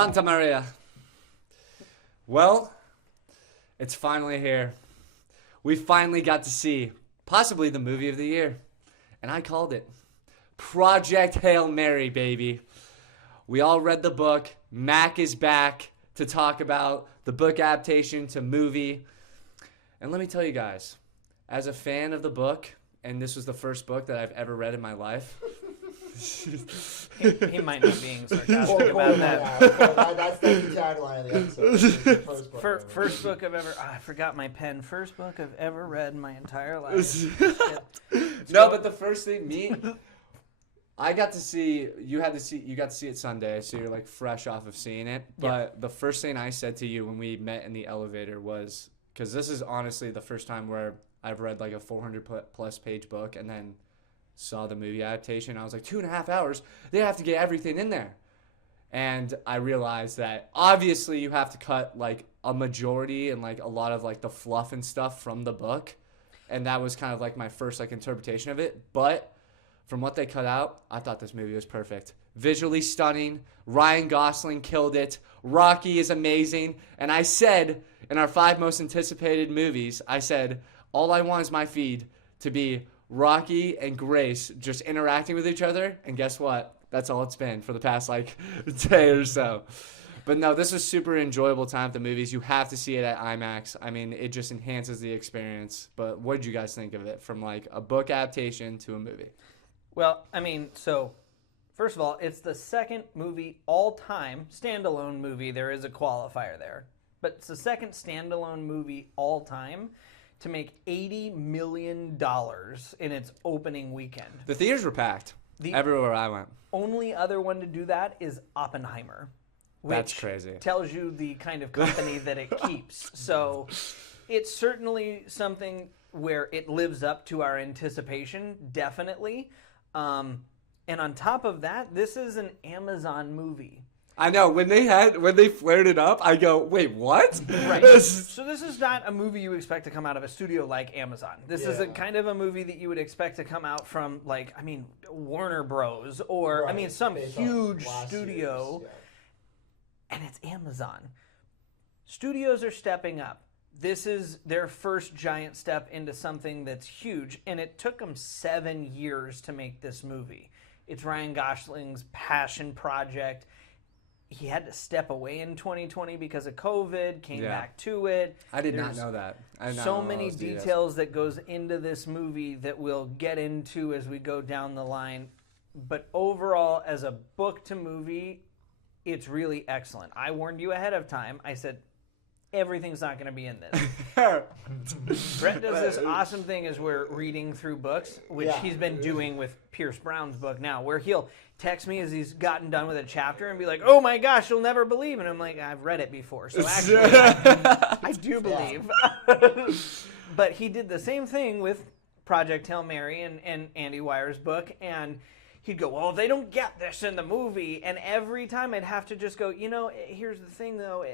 Santa Maria. Well, it's finally here. We finally got to see possibly the movie of the year. And I called it Project Hail Mary, baby. We all read the book. Mac is back to talk about the book adaptation to movie. And let me tell you guys, as a fan of the book, and this was the first book that I've ever read in my life. He might be being sarcastic about that. That's the tagline of the episode. First book I've ever... I forgot my pen. First book I've ever read in my entire life. No, but the first thing, I got to see, you got to see it Sunday, so you're like fresh off of seeing it. But the first thing I said to you when we met in the elevator was, because this is honestly the first time where I've read like a 400 plus page book and then saw the movie adaptation. I was like, 2.5 hours, they have to get everything in there. And I realized that obviously you have to cut like a majority and like a lot of like the fluff and stuff from the book. And that was kind of like my first like interpretation of it. But from what they cut out, I thought this movie was perfect. Visually stunning. Ryan Gosling killed it. Rocky is amazing. And I said in our 5 most anticipated movies, I said, all I want is my feed to be Rocky and Grace just interacting with each other. And guess what? That's all it's been for the past like day or so. But no, this was super enjoyable time at the movies. You have to see it at IMAX. I mean, it just enhances the experience. But what did you guys think of it from like a book adaptation to a movie? Well, I mean, so first of all, it's the second movie all-time standalone movie. There is a qualifier there. But it's the second standalone movie all-time to make $80 million in its opening weekend. The theaters were packed everywhere I went. Only other one to do that is Oppenheimer. Which That's crazy. Tells you the kind of company that it keeps. So it's certainly something where it lives up to our anticipation, definitely. And on top of that, this is an Amazon movie. I know, when they flared it up, I go, wait, what? Right. So this is not a movie you expect to come out of a studio like Amazon. This is a kind of a movie that you would expect to come out from, like, I mean, Warner Bros. Or, I mean, some huge studio. And it's Amazon. Studios are stepping up. This is their first giant step into something that's huge. And it took them 7 years to make this movie. It's Ryan Gosling's passion project. He had to step away in 2020 because of COVID, came back to it. I did not know that. So many details that goes into this movie that we'll get into as we go down the line. But overall, as a book to movie, it's really excellent. I warned you ahead of time. I said, everything's not going to be in this. Brett does this awesome thing as we're reading through books, which he's been doing with Pierce Brown's book now, where he'll text me as he's gotten done with a chapter and be like, oh my gosh, you'll never believe. And I'm like, I've read it before. So actually, I do believe. But he did the same thing with Project Hail Mary and Andy Weir's book. And he'd go, well, they don't get this in the movie. And every time I'd have to just go, here's the thing, though.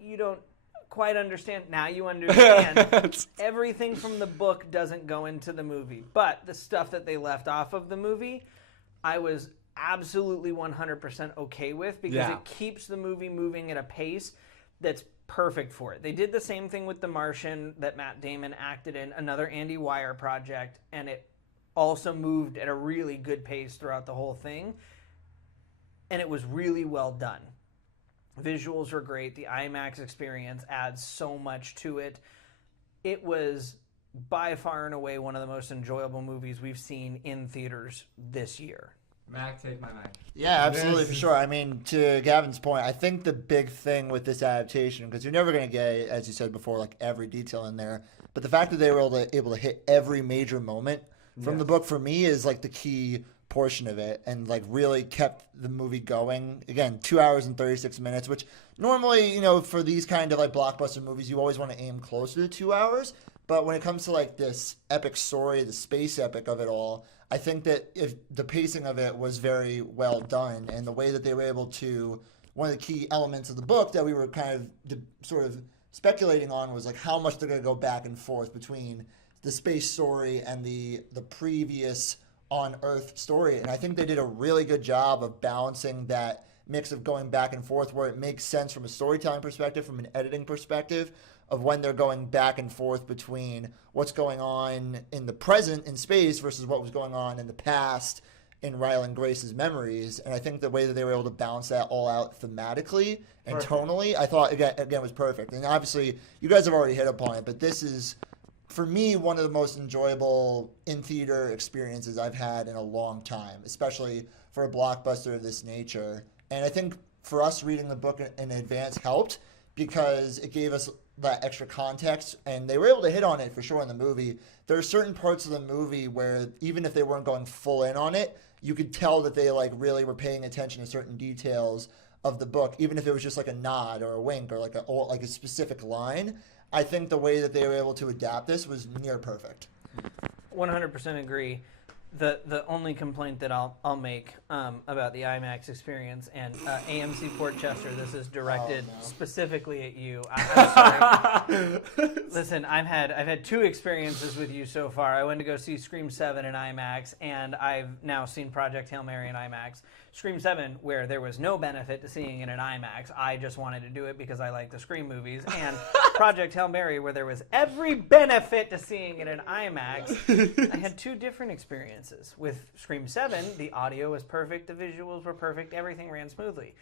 You don't quite understand. Now you understand. Everything from the book doesn't go into the movie. But the stuff that they left off of the movie, I was absolutely 100% okay with because it keeps the movie moving at a pace that's perfect for it. They did the same thing with The Martian that Matt Damon acted in, another Andy Weir project, and it also moved at a really good pace throughout the whole thing. And it was really well done. Visuals were great. The IMAX experience adds so much to it. It was by far and away one of the most enjoyable movies we've seen in theaters this year. Mac, take my mic. Yeah, absolutely, for sure. I mean, to Gavin's point, I think the big thing with this adaptation, because you're never going to get, as you said before, like every detail in there, but the fact that they were able to hit every major moment from the book, for me, is like the key portion of it, and like really kept the movie going. Again, 2 hours and 36 minutes, which normally, for these kind of like blockbuster movies, you always want to aim closer to 2 hours. But when it comes to like this epic story, the space epic of it all, I think that if the pacing of it was very well done, and the way that they were able to, one of the key elements of the book that we were kind of sort of speculating on was like how much they're going to go back and forth between the space story and the previous on Earth story. And I think they did a really good job of balancing that mix of going back and forth where it makes sense from a storytelling perspective, from an editing perspective, of when they're going back and forth between what's going on in the present in space versus what was going on in the past in Rylan Grace's memories. And I think the way that they were able to balance that all out thematically and tonally, I thought, again, was perfect. And obviously, you guys have already hit upon it, but this is, for me, one of the most enjoyable in-theater experiences I've had in a long time, especially for a blockbuster of this nature. And I think for us, reading the book in advance helped because it gave us that extra context, and they were able to hit on it for sure in the movie. There are certain parts of the movie where even if they weren't going full in on it, you could tell that they like really were paying attention to certain details of the book, even if it was just like a nod or a wink or like a specific line. I think the way that they were able to adapt this was near perfect. 100% agree. The only complaint that I'll make about the IMAX experience and AMC Portchester, this is directed specifically at you. I'm sorry. Listen, I've had 2 experiences with you so far. I went to go see Scream 7 in IMAX, and I've now seen Project Hail Mary in IMAX. Scream 7, where there was no benefit to seeing it in IMAX. I just wanted to do it because I like the Scream movies. And Project Hail Mary, where there was every benefit to seeing it in IMAX. I had 2 different experiences. With Scream 7, the audio was perfect, the visuals were perfect, everything ran smoothly.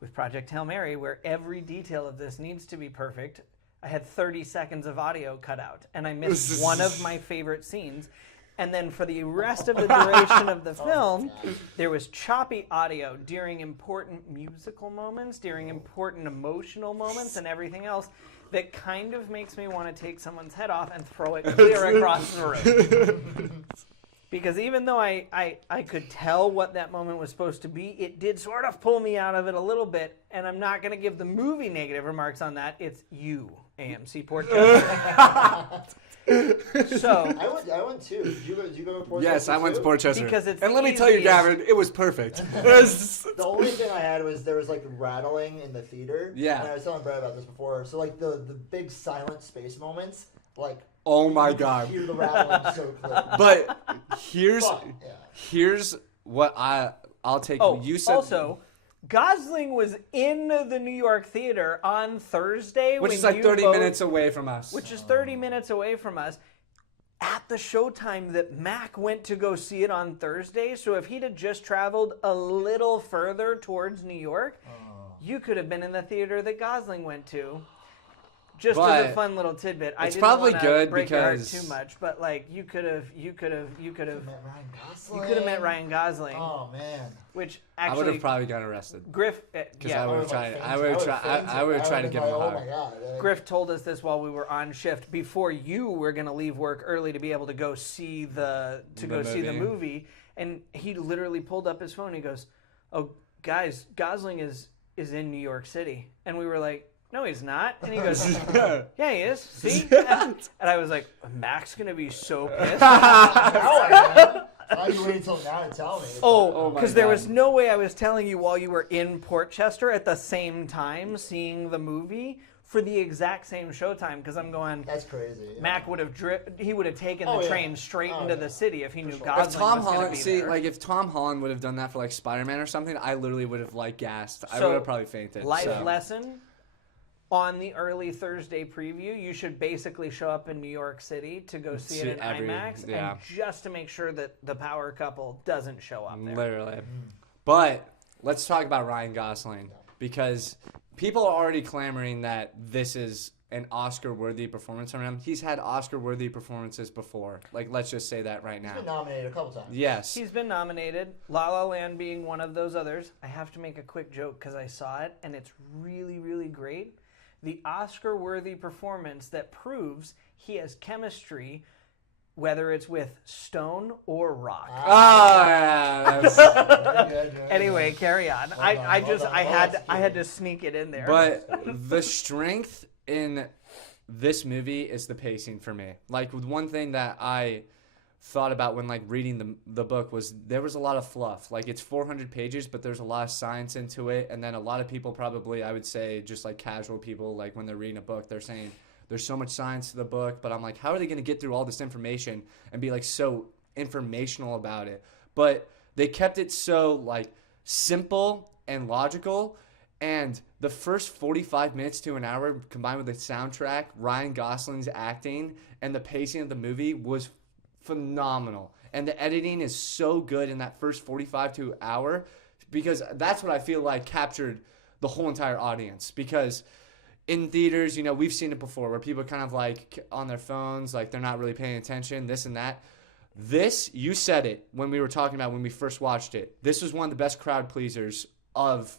With Project Hail Mary, where every detail of this needs to be perfect, I had 30 seconds of audio cut out, and I missed one of my favorite scenes. And then for the rest of the duration of the film, there was choppy audio during important musical moments, during important emotional moments, and everything else that kind of makes me want to take someone's head off and throw it clear across the room. Because even though I could tell what that moment was supposed to be, it did sort of pull me out of it a little bit, and I'm not going to give the movie negative remarks on that. It's you, AMC Portchester. So I went too. Did you go to Portchester? Yes, I went to Portchester. Because it's and let me tell you, Gavin, it was perfect. The only thing I had was there was like rattling in the theater. Yeah. And I was telling Brad about this before. So like the big silent space moments, like Oh my you God. hear the rattling so clear. But here's Yeah. here's what I'll take. Oh, You said also, Gosling was in the New York theater on Thursday. which when is like you 30 both- minutes away from us. Which is 30 minutes away from us. At the showtime that Mac went to go see it on Thursday. So if he'd have just traveled a little further towards New York, you could have been in the theater that Gosling went to. Just as a But fun little tidbit. I it's didn't probably wanna good break your heart because- too much, but like you could have Met Ryan Gosling. you could have met Ryan Gosling, Oh man. which I would actually have probably gotten arrested. Griff Because yeah, I would have tried. I would have tried to give him a Oh hug. my god. Griff told us this while we were on shift before you were going to leave work early to be able to go see the movie, and he literally pulled up his phone and he goes, "Oh, guys, Gosling is in New York City." And we were like, "No, he's not." And he goes, "Yeah, he is. See?" And I was like, "Mac's going to be so pissed." Why you wait until now to tell me? Oh, my because there God. was no way I was telling you while you were in Portchester at the same time seeing the movie for the exact same showtime. Because I'm going, That's crazy. Yeah. Mac would have taken the Oh, yeah. train straight into the city if he knew sure. Gosling If Tom was going to Holland, be see, there. like if Tom Holland would have done that for like Spider-Man or something, I literally would have like gasped. I So, would have probably fainted. Life so. lesson on the early Thursday preview: you should basically show up in New York City to go see it in IMAX, yeah. and just to make sure that the power couple doesn't show up there. Literally. But let's talk about Ryan Gosling because people are already clamoring that this is an Oscar-worthy performance from him. He's had Oscar-worthy performances before. Like, let's just say that right He's now. been nominated a couple times. Yes. He's been nominated, La La Land being one of those others. I have to make a quick joke because I saw it, and it's really, really great. The Oscar-worthy performance that proves he has chemistry, whether it's with Stone or Rock. Oh, yeah. That's, Very good. Anyway, carry on. I had to sneak it in there. but the strength in this movie is the pacing for me. Like, with one thing that I thought about when like reading the book was there was a lot of fluff. Like, it's 400 pages, but there's a lot of science into it, and then a lot of people probably, I would say, just like casual people, like when they're reading a book, they're saying there's so much science to the book, but I'm like, how are they going to get through all this information and be like so informational about it? But they kept it so like simple and logical. And the first 45 minutes to an hour, combined with the soundtrack, Ryan Gosling's acting, and the pacing of the movie was phenomenal. And the editing is so good in that first 45 to an hour, because that's what I feel like captured the whole entire audience. Because in theaters, we've seen it before where people are kind of like on their phones, like they're not really paying attention, this and that. This, you said it when we were talking about when we first watched it. This was one of the best crowd pleasers of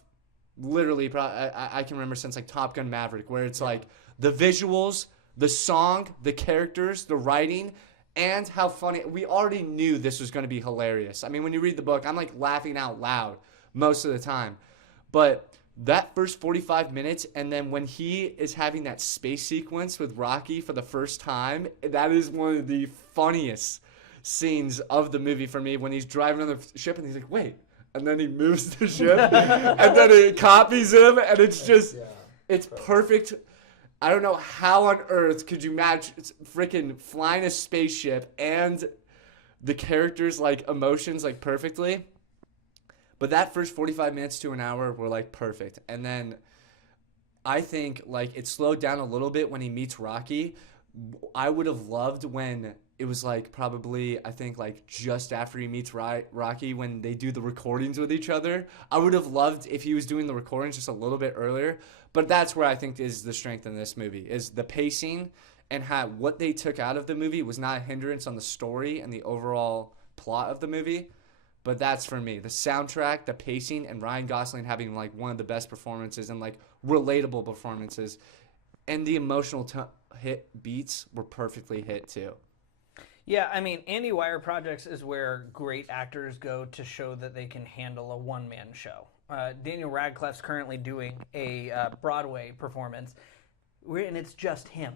literally, I can remember since like Top Gun Maverick, where it's like the visuals, the song, the characters, the writing, and how funny. We already knew this was going to be hilarious. I mean, when you read the book, I'm like laughing out loud most of the time. But that first 45 minutes, and then when he is having that space sequence with Rocky for the first time, that is one of the funniest scenes of the movie for me, when he's driving on the ship and he's like, wait, and then he moves the ship and then it copies him, and it's just, it's perfect. I don't know how on earth could you match freaking flying a spaceship and the characters' like emotions like perfectly. But that first 45 minutes to an hour were like perfect. And then I think like it slowed down a little bit when he meets Rocky. I would have loved when it was like probably, I think like just after he meets Rocky, when they do the recordings with each other. I would have loved if he was doing the recordings just a little bit earlier. But that's where I think is the strength in this movie, is the pacing, and how what they took out of the movie was not a hindrance on the story and the overall plot of the movie. But that's for me. The soundtrack, the pacing, and Ryan Gosling having like one of the best performances and like relatable performances. And the emotional hit beats were perfectly hit too. Yeah, I mean, Andy Weir projects is where great actors go to show that they can handle a one-man show. Daniel Radcliffe's currently doing a Broadway performance, and it's just him.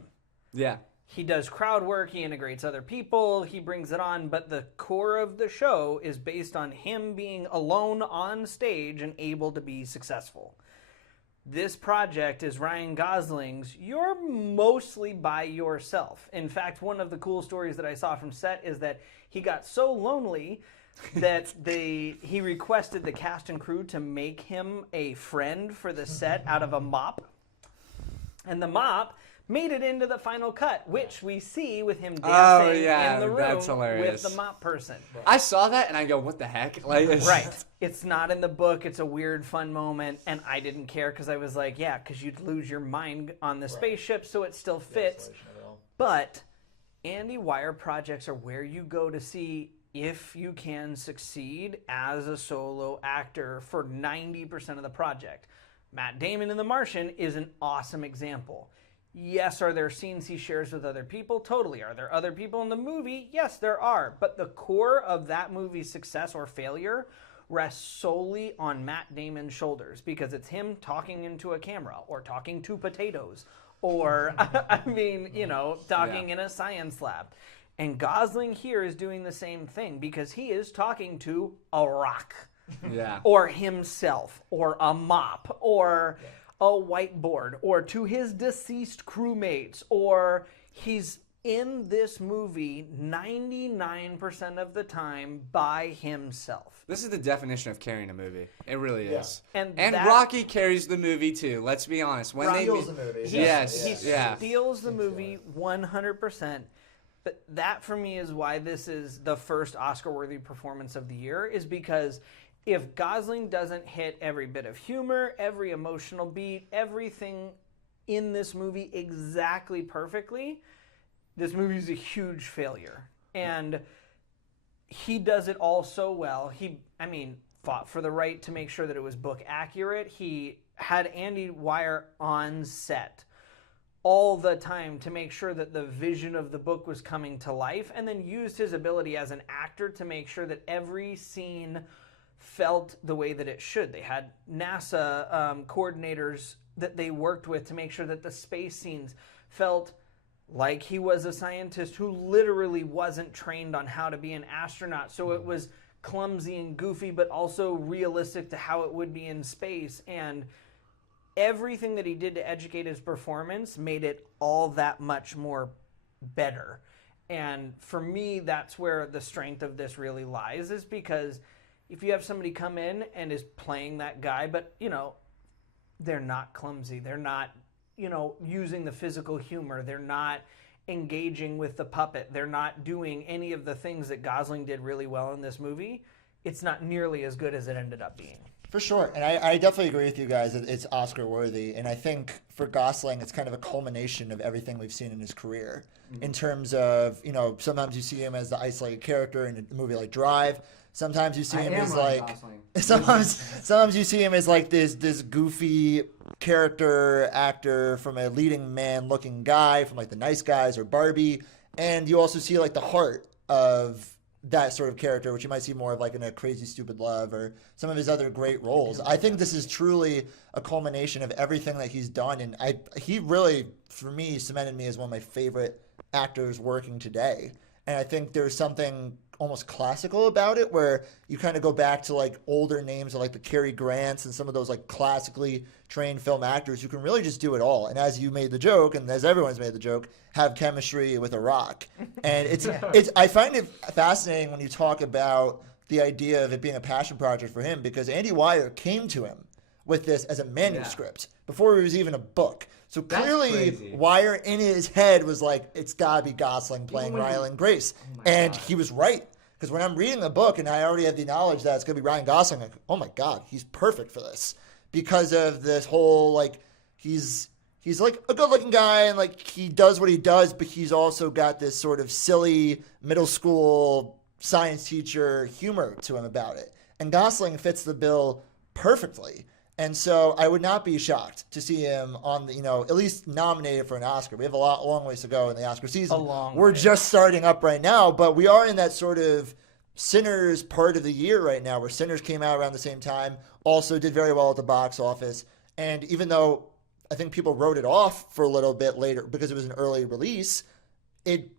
Yeah. He does crowd work, he integrates other people, he brings it on, but the core of the show is based on him being alone on stage and able to be successful. This project is Ryan Gosling's. You're mostly by yourself. In fact, one of the cool stories that I saw from set is that he got so lonely that he requested the cast and crew to make him a friend for the set out of a mop. And the mop made it into the final cut, which we see with him dancing in the room with the mop person. I saw that and I go, what the heck? Like, right. It's not in the book. It's a weird, fun moment. And I didn't care because I was like, yeah, because you'd lose your mind on the spaceship, so it still fits. But Andy Weir projects are where you go to see if you can succeed as a solo actor for 90% of the project. Matt Damon in The Martian is an awesome example. Yes, are there scenes he shares with other people? Totally. Are there other people in the movie? Yes, there are. But the core of that movie's success or failure rests solely on Matt Damon's shoulders, because it's him talking into a camera or talking to potatoes or, talking in a science lab. And Gosling here is doing the same thing, because he is talking to a rock. Yeah. Or himself, or a mop, or a whiteboard, or to his deceased crewmates, or he's in this movie 99% of the time by himself. This is the definition of carrying a movie. It really is. And Rocky carries the movie too. Let's be honest. When Rocky steals the movie. He steals the movie 100%. But that for me is why this is the first Oscar-worthy performance of the year, is because if Gosling doesn't hit every bit of humor, every emotional beat, everything in this movie exactly perfectly, this movie is a huge failure. And he does it all so well. He fought for the right to make sure that it was book accurate. He had Andy Weir on set all the time to make sure that the vision of the book was coming to life, and then used his ability as an actor to make sure that every scene felt the way that it should. They had NASA coordinators that they worked with to make sure that the space scenes felt like he was a scientist who literally wasn't trained on how to be an astronaut. So it was clumsy and goofy, but also realistic to how it would be in space. And everything that he did to educate his performance made it all that much more better. And for me, that's where the strength of this really lies, is because if you have somebody come in and is playing that guy, but, they're not clumsy. They're not, using the physical humor. They're not engaging with the puppet. They're not doing any of the things that Gosling did really well in this movie. It's not nearly as good as it ended up being. For sure. And I definitely agree with you guys that it's Oscar worthy. And I think for Gosling, it's kind of a culmination of everything we've seen in his career. In terms of, sometimes you see him as the isolated character in a movie like Drive. Sometimes you see him as like sometimes you see him as like this goofy character actor from a leading man looking guy from like The Nice Guys or Barbie. And you also see like the heart of that sort of character, which you might see more of like in a Crazy Stupid Love or some of his other great roles. I think this is truly a culmination of everything that he's done, and he really, for me, cemented me as one of my favorite actors working today. And I think there's something almost classical about it, where you kind of go back to like older names of like the Cary Grants and some of those like classically trained film actors who can really just do it all. And as you made the joke, and as everyone's made the joke, have chemistry with a rock. And it's I find it fascinating when you talk about the idea of it being a passion project for him, because Andy Weir came to him with this as a manuscript before it was even a book. So clearly, Weir in his head was like, it's got to be Gosling playing Ryland Grace. And he was right. Because when I'm reading the book and I already have the knowledge that it's going to be Ryan Gosling, I'm like, oh my God, he's perfect for this. Because of this whole, like, he's like a good-looking guy and, like, he does what he does, but he's also got this sort of silly middle school science teacher humor to him about it. And Gosling fits the bill perfectly. And so I would not be shocked to see him on the, at least nominated for an Oscar. We have a long ways to go in the Oscar season. We're just starting up right now, but we are in that sort of Sinners part of the year right now, where Sinners came out around the same time, also did very well at the box office. And even though I think people wrote it off for a little bit later because it was an early release, it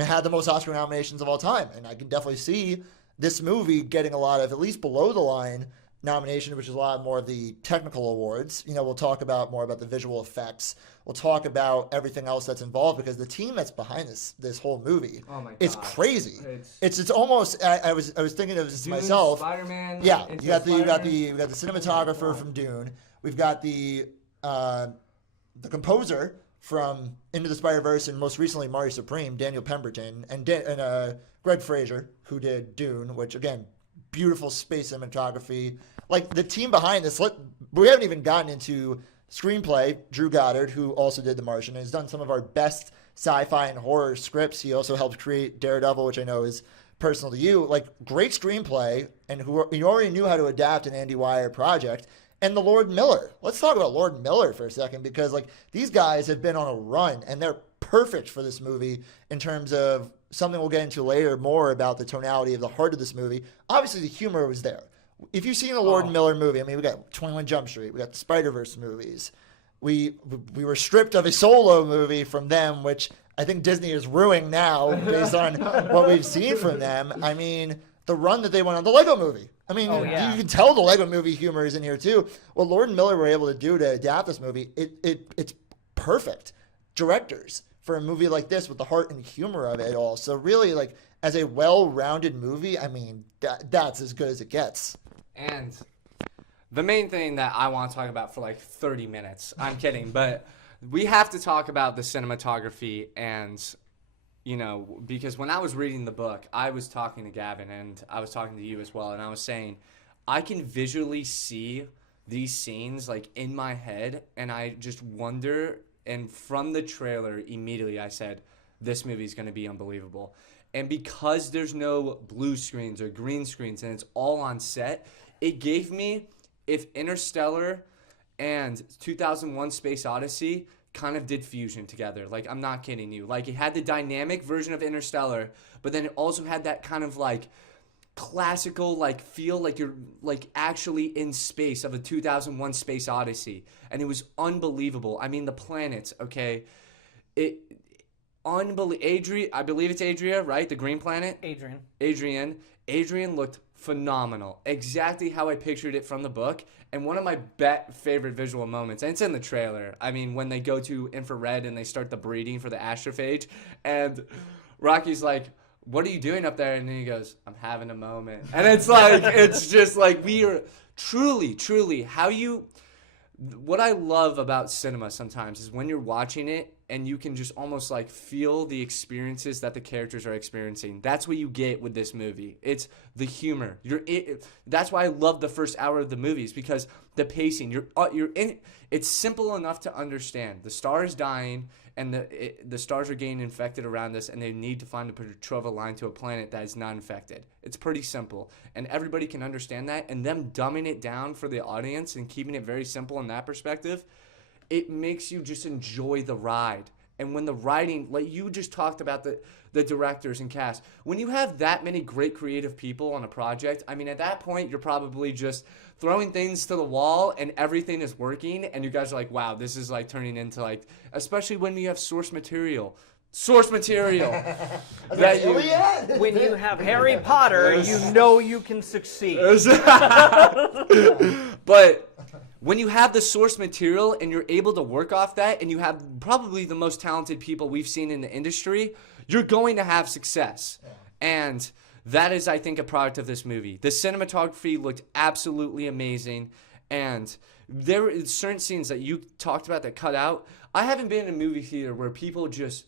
had the most Oscar nominations of all time. And I can definitely see this movie getting a lot of, at least below the line, nomination, which is a lot more of the technical awards. We'll talk about more about the visual effects. We'll talk about everything else that's involved, because the team that's behind this whole movie, is crazy. It's almost. I was thinking of this Dune, myself. Spider-Man. Yeah, you got the cinematographer from Dune. We've got the composer from Into the Spider-Verse, and most recently Mari Supreme, Daniel Pemberton, and Greg Fraser, who did Dune, which again, beautiful space cinematography. Like, the team behind this, we haven't even gotten into screenplay. Drew Goddard, who also did The Martian, has done some of our best sci-fi and horror scripts. He also helped create Daredevil, which I know is personal to you. Like, great screenplay, and you already knew how to adapt an Andy Weir project. And the Lord Miller. Let's talk about Lord Miller for a second, because like, these guys have been on a run, and they're perfect for this movie in terms of something we'll get into later more about the tonality of the heart of this movie. Obviously, the humor was there. If you've seen the Lord Miller movie, I mean, we got 21 Jump Street, we got the Spider-Verse movies. We were stripped of a Solo movie from them, which I think Disney is ruining now based on what we've seen from them. I mean, the run that they went on, the Lego movie. I mean, you can tell the Lego movie humor is in here too. What Lord and Miller were able to do to adapt this movie, it's perfect. Directors for a movie like this with the heart and humor of it all. So really, like, as a well-rounded movie, I mean, that's as good as it gets. And the main thing that I want to talk about for like 30 minutes, I'm kidding, but we have to talk about the cinematography. And, because when I was reading the book, I was talking to Gavin, and I was talking to you as well, and I was saying, I can visually see these scenes like in my head, and I just wonder. And from the trailer, immediately I said, this movie is going to be unbelievable. And because there's no blue screens or green screens and it's all on set, it gave me, if Interstellar and 2001 Space Odyssey kind of did fusion together. Like, I'm not kidding you. Like, it had the dynamic version of Interstellar, but then it also had that kind of like classical, like, feel like you're like actually in space of a 2001 Space Odyssey. And it was unbelievable. I mean, the planets, okay, I believe it's Adria, right? The green planet? Adrian looked phenomenal. Exactly how I pictured it from the book. And one of my favorite visual moments, and it's in the trailer, I mean, when they go to infrared and they start the breeding for the astrophage, and Rocky's like, what are you doing up there? And then he goes, I'm having a moment. And it's like, it's just like, we are truly, what I love about cinema sometimes is when you're watching it and you can just almost like feel the experiences that the characters are experiencing. That's what you get with this movie. It's the humor. That's why I love the first hour of the movies, because the pacing, you're in. It's simple enough to understand. The star is dying, and the stars are getting infected around us, and they need to find a Petrova line to a planet that is not infected. It's pretty simple, and everybody can understand that. And them dumbing it down for the audience and keeping it very simple in that perspective, it makes you just enjoy the ride. And when the writing, like you just talked about the directors and cast, when you have that many great creative people on a project, I mean, at that point, you're probably just throwing things to the wall and everything is working. And you guys are like, wow, this is like turning into like, especially when you have source material. When you have Harry Potter, you know you can succeed. But when you have the source material and you're able to work off that, and you have probably the most talented people we've seen in the industry, you're going to have success. Yeah. And that is, I think, a product of this movie. The cinematography looked absolutely amazing, and there were certain scenes that you talked about that cut out. I haven't been in a movie theater where people just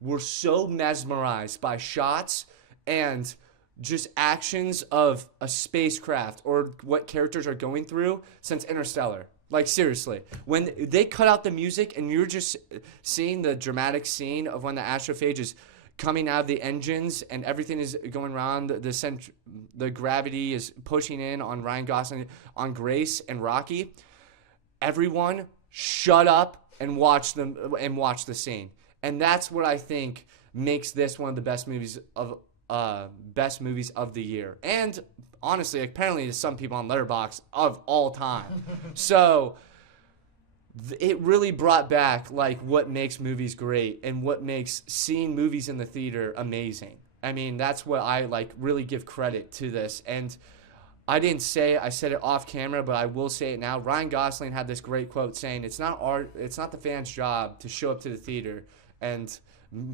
were so mesmerized by shots and just actions of a spacecraft or what characters are going through since Interstellar. Like, seriously. When they cut out the music and you're just seeing the dramatic scene of when the astrophage is coming out of the engines and everything is going around, the gravity is pushing in on Ryan Gosling, on Grace and Rocky, everyone shut up and watch the scene. And that's what I think makes this one of the best movies of the year. And honestly, apparently to some people on Letterboxd, of all time. So it really brought back like what makes movies great and what makes seeing movies in the theater amazing. I mean, that's what I like really give credit to this. And I said it off camera, but I will say it now. Ryan Gosling had this great quote saying, it's not the fans' job to show up to the theater and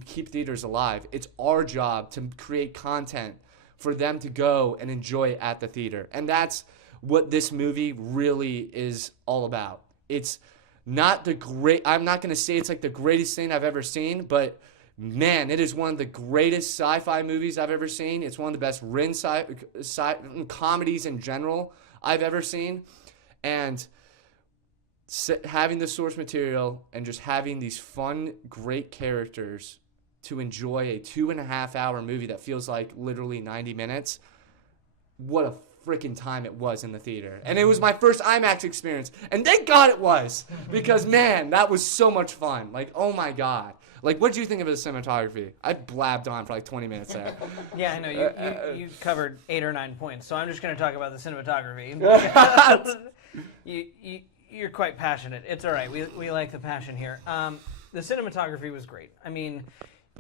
keep theaters alive. It's our job to create content for them to go and enjoy at the theater. And that's what this movie really is all about. It's not I'm not going to say it's like the greatest thing I've ever seen, but man, it is one of the greatest sci-fi movies I've ever seen. It's one of the best written comedies in general I've ever seen. And having the source material and just having these fun, great characters to enjoy a 2.5-hour movie that feels like literally 90 minutes, what a freaking time it was in the theater. And it was my first IMAX experience, and thank God it was, because man, that was so much fun. Like, oh my God. Like, what did you think of the cinematography? I blabbed on for like 20 minutes there. Yeah, I know. You covered 8 or 9 points, so I'm just going to talk about the cinematography. You're quite passionate. It's all right. We like the passion here. The cinematography was great. I mean,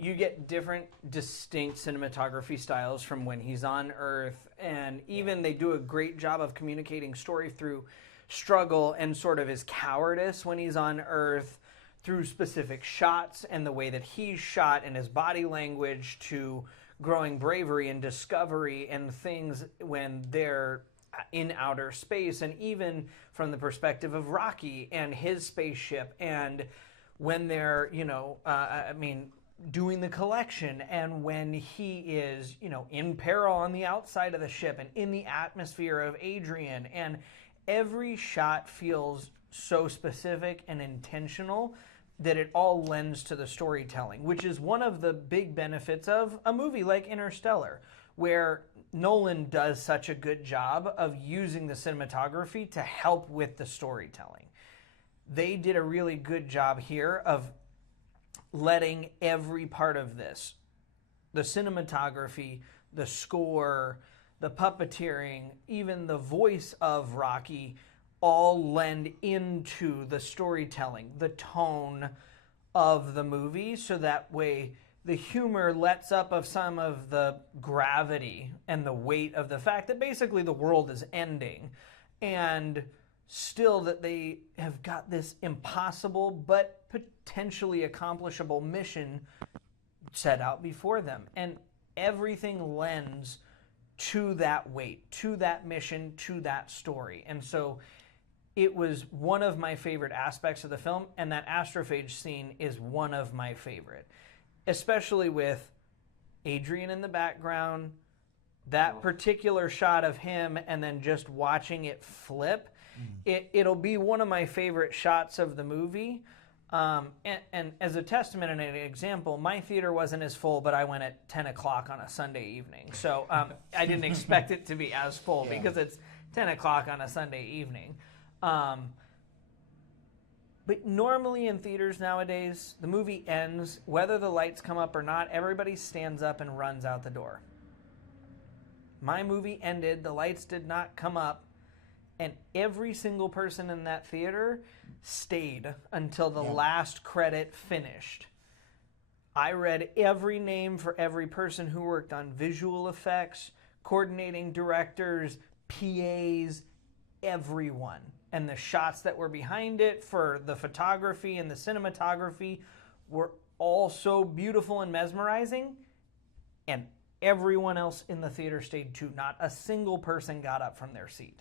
you get different distinct cinematography styles from when he's on Earth, and even they do a great job of communicating story through struggle and sort of his cowardice when he's on Earth, through specific shots and the way that he's shot and his body language, to growing bravery and discovery and things when they're in outer space, and even from the perspective of Rocky and his spaceship, and when they're, doing the collection, and when he is, in peril on the outside of the ship and in the atmosphere of Adrian. And every shot feels so specific and intentional that it all lends to the storytelling, which is one of the big benefits of a movie like Interstellar, where Nolan does such a good job of using the cinematography to help with the storytelling. They did a really good job here of letting every part of this, the cinematography, the score, the puppeteering, even the voice of Rocky, all lend into the storytelling, the tone of the movie, so that way the humor lets up of some of the gravity and the weight of the fact that basically the world is ending, and still that they have got this impossible but potentially accomplishable mission set out before them. And everything lends to that weight, to that mission, to that story. And so it was one of my favorite aspects of the film, and that astrophage scene is one of my favorite, especially with Adrian in the background, that particular shot of him, and then just watching it flip. It'll be one of my favorite shots of the movie. And as a testament and an example, my theater wasn't as full, but I went at 10 o'clock on a Sunday evening. So I didn't expect it to be as full because it's 10 o'clock on a Sunday evening. But normally in theaters nowadays, the movie ends, whether the lights come up or not, everybody stands up and runs out the door. My movie ended, the lights did not come up, and every single person in that theater stayed until the last credit finished. I read every name for every person who worked on visual effects, coordinating directors, PAs, everyone. And the shots that were behind it for the photography and the cinematography were all so beautiful and mesmerizing. And everyone else in the theater stayed too. Not a single person got up from their seat.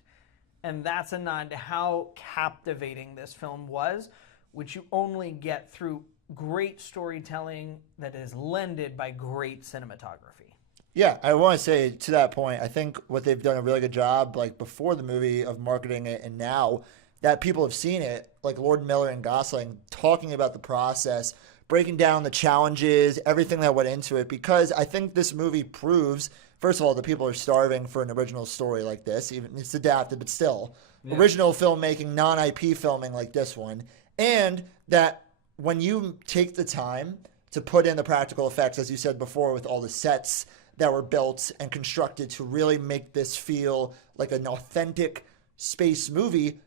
And that's a nod to how captivating this film was, which you only get through great storytelling that is lended by great cinematography. Yeah, I want to say to that point, I think what they've done a really good job, like before the movie, of marketing it, and now that people have seen it, like Lord Miller and Gosling, talking about the process, breaking down the challenges, everything that went into it, because I think this movie proves, first of all, that people are starving for an original story like this. Even it's adapted, but still, original filmmaking, non-IP filming like this one, and that when you take the time to put in the practical effects, as you said before, with all the sets that were built and constructed to really make this feel like an authentic space movie,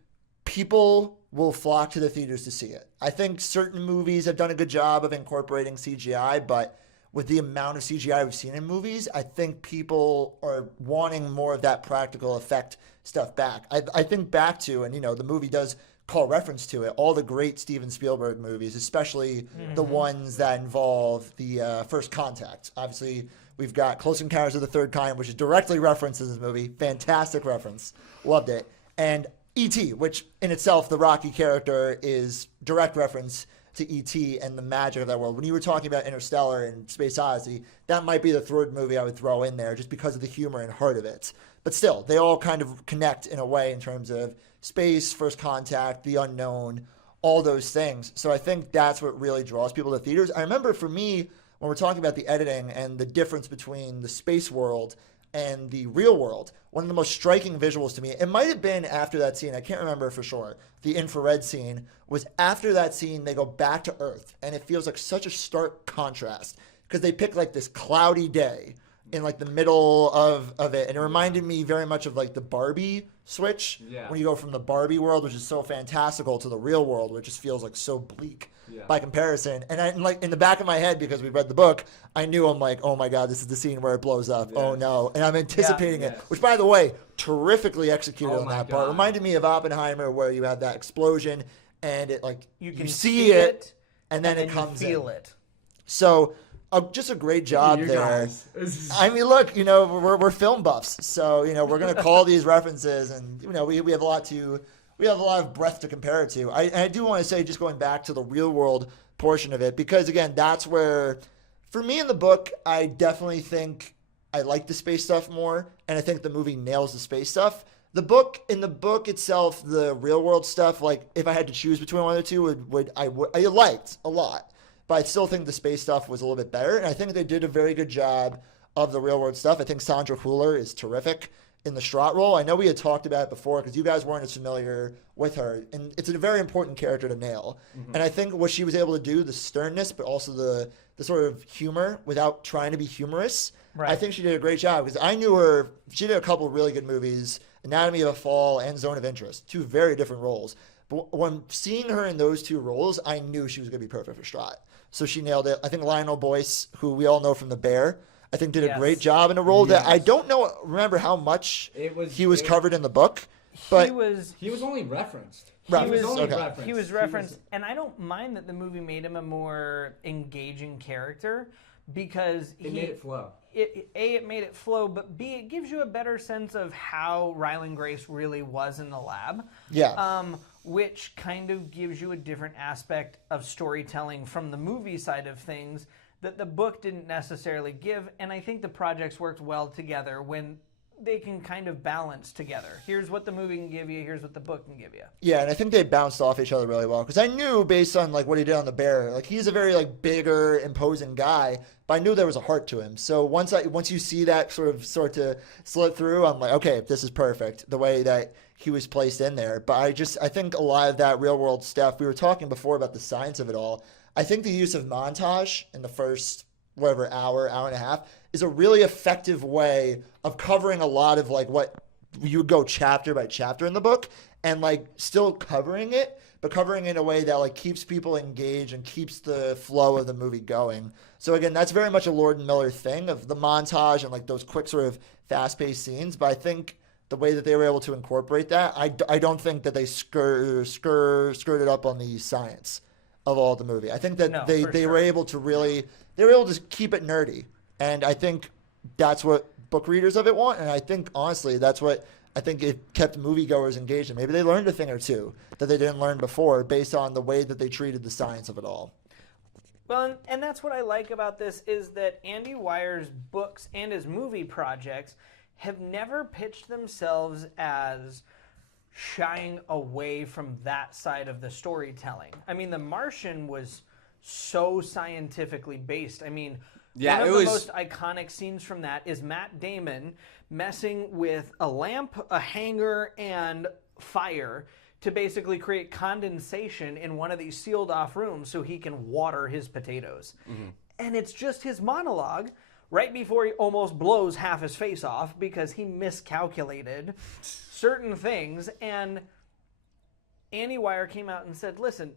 people will flock to the theaters to see it. I think certain movies have done a good job of incorporating CGI, but with the amount of CGI we've seen in movies, I think people are wanting more of that practical effect stuff back. I think back to, and the movie does call reference to it, all the great Steven Spielberg movies, especially the ones that involve the First Contact. Obviously, we've got Close Encounters of the Third Kind, which is directly referenced in this movie. Fantastic reference. Loved it. And E.T., which in itself, the Rocky character, is direct reference to E.T. and the magic of that world. When you were talking about Interstellar and Space Odyssey, that might be the third movie I would throw in there just because of the humor and heart of it. But still, they all kind of connect in a way in terms of space, First Contact, the unknown, all those things. So I think that's what really draws people to theaters. I remember for me, when we're talking about the editing and the difference between the space world and the real world, one of the most striking visuals to me, it might have been after that scene, I can't remember for sure, the infrared scene, was after that scene they go back to Earth, and it feels like such a stark contrast because they pick like this cloudy day in like the middle of it, and it reminded me very much of like the Barbie switch, when you go from the Barbie world, which is so fantastical, to the real world, which just feels like so bleak by comparison. And I, like, in the back of my head, because we read the book, I knew, I'm like, oh my god, this is the scene where it blows up. Oh no. And I'm anticipating it, which, by the way, terrifically executed on that part. Reminded me of Oppenheimer, where you have that explosion and it, like, you see it and then it comes in. It. So just a great job there. I mean, look, we're film buffs, so we're gonna call these references, and we have a lot of breadth to compare it to. I do want to say, just going back to the real world portion of it, because again, that's where, for me in the book, I definitely think I like the space stuff more, and I think the movie nails the space stuff. In the book itself, the real world stuff, like if I had to choose between one of the two, I liked a lot. But I still think the space stuff was a little bit better. And I think they did a very good job of the real world stuff. I think Sandra Hüller is terrific in the Strahd role. I know we had talked about it before because you guys weren't as familiar with her. And it's a very important character to nail. Mm-hmm. And I think what she was able to do, the sternness, but also the sort of humor without trying to be humorous, I think she did a great job. Because I knew her, she did a couple of really good movies, Anatomy of a Fall and Zone of Interest, two very different roles. But when seeing her in those two roles, I knew she was going to be perfect for Strahd. So she nailed it. I think Lionel Boyce, who we all know from The Bear, I think did a great job in a role that I don't remember how much he was covered in the book. But he was only referenced. He was referenced, and I don't mind that the movie made him a more engaging character because it made it flow. it made it flow, but B, it gives you a better sense of how Ryland Grace really was in the lab. Yeah. Which kind of gives you a different aspect of storytelling from the movie side of things that the book didn't necessarily give. And I think the projects worked well together when they can kind of balance together. Here's what the movie can give you, here's what the book can give you. Yeah, and I think they bounced off each other really well because I knew based on like what he did on The Bear, like he's a very like bigger, imposing guy, but I knew there was a heart to him. So once you see that start to slip through, I'm like, okay, this is perfect. The way that he was placed in there. But I think a lot of that real world stuff, we were talking before about the science of it all. I think the use of montage in the first hour and a half is a really effective way of covering a lot of like what you would go chapter by chapter in the book and like still covering it, but covering it in a way that like keeps people engaged and keeps the flow of the movie going. So again, that's very much a Lord and Miller thing of the montage and like those quick sort of fast-paced scenes. But I think the way that they were able to incorporate that, I don't think that they skirted up on the science of all the movie. I think that they were able to keep it nerdy. And I think that's what book readers of it want. And I think, honestly, that's what I think it kept moviegoers engaged. And maybe they learned a thing or two that they didn't learn before based on the way that they treated the science of it all. Well, and that's what I like about this is that Andy Weir's books and his movie projects have never pitched themselves as shying away from that side of the storytelling. I mean, The Martian was so scientifically based. I mean, one of the most iconic scenes from that is Matt Damon messing with a lamp, a hanger, and fire to basically create condensation in one of these sealed off rooms so he can water his potatoes. Mm-hmm. And it's just his monologue right before he almost blows half his face off because he miscalculated certain things. And Andy Weir came out and said, listen,